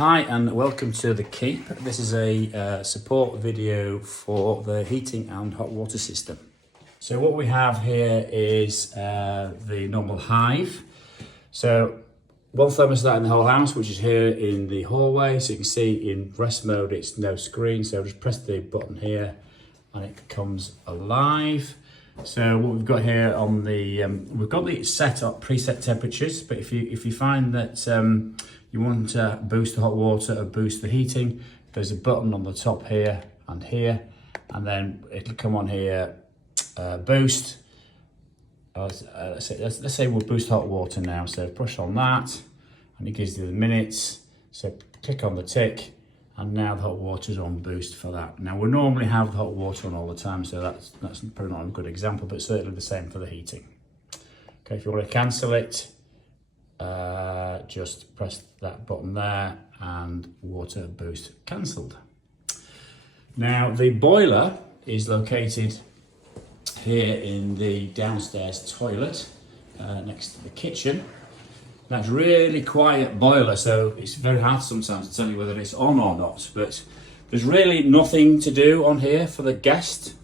Hi and welcome to The Keep. This is a support video for the heating and hot water system. So what we have here is the normal Hive. So one thermostat in the whole house, which is here in the hallway. So you can see in rest mode it's no screen, so just press the button here and it comes alive. So what we've got here on the we've got the set up preset temperatures, but if you find that you want to boost the hot water or boost the heating, there's a button on the top here, and then it'll come on here, boost. Let's say we'll boost hot water now. So push on that, and it gives you the minutes. So click on the tick, and now the hot water is on boost for that. Now we normally have the hot water on all the time, so that's probably not a good example, but certainly the same for the heating. Okay, if you want to cancel it, just press that button there and water boost cancelled. Now the boiler is located here in the downstairs toilet next to the kitchen. That's really quiet boiler, so it's very hard sometimes to tell you whether it's on or not, but there's really nothing to do on here for the guest,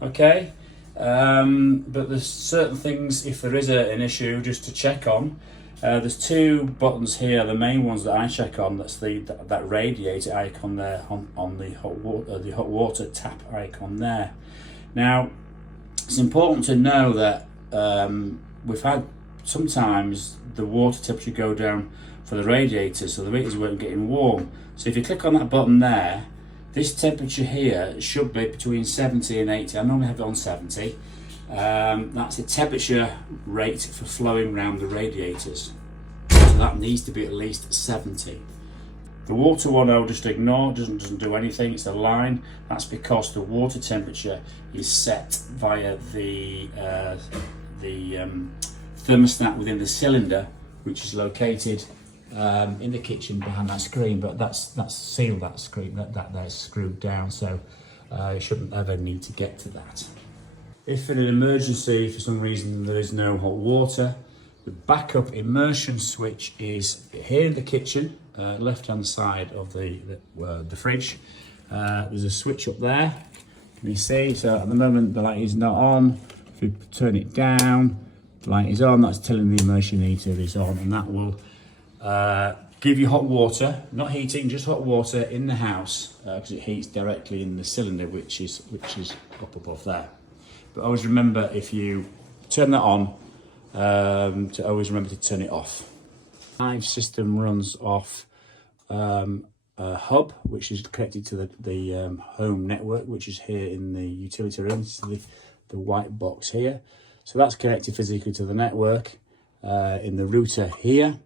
okay? But there's certain things, if there is an issue, just to check on. There's two buttons here, the main ones that I check on. That's that radiator icon there on the hot water tap icon there. Now, it's important to know that we've had sometimes the water temperature go down for the radiator, so the radiators weren't getting warm. So if you click on that button there, this temperature here should be between 70 and 80. I normally have it on 70. That's the temperature rate for flowing around the radiators. So that needs to be at least 70. The water one I'll just ignore, doesn't do anything, it's a line. That's because the water temperature is set via the thermostat within the cylinder, which is located in the kitchen behind that screen, but that's sealed, that screen, that's screwed down, so you shouldn't ever need to get to that. If in an emergency, for some reason, there is no hot water, the backup immersion switch is here in the kitchen, left-hand side of the fridge. There's a switch up there. Can you see? So at the moment, the light is not on. If you turn it down, the light is on. That's telling the immersion heater is on, and that will give you hot water, not heating, just hot water in the house, because it heats directly in the cylinder, which is up above there. But always remember, if you turn that on, to always remember to turn it off. The Hive system runs off a hub, which is connected to the home network, which is here in the utility room. This is the white box here. So that's connected physically to the network in the router here.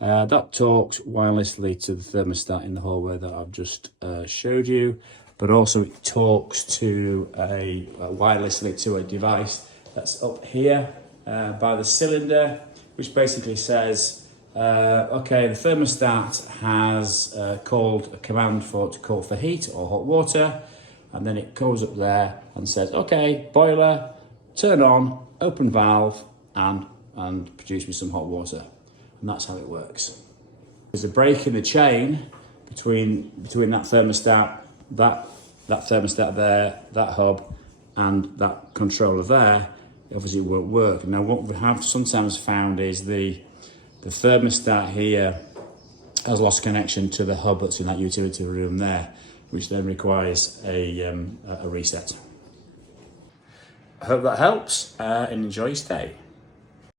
That talks wirelessly to the thermostat in the hallway that I've just showed you, but also it talks to wirelessly to a device that's up here by the cylinder, which basically says, okay, the thermostat has called a command to call for heat or hot water, and then it goes up there and says, okay, boiler, turn on, open valve, and produce me some hot water. And that's how it works. There's a break in the chain between that thermostat, that thermostat there, that hub, and that controller there. Obviously it won't work. Now what we have sometimes found is the thermostat here has lost connection to the hub that's in that utility room there, which then requires a reset. I hope that helps and enjoy your stay.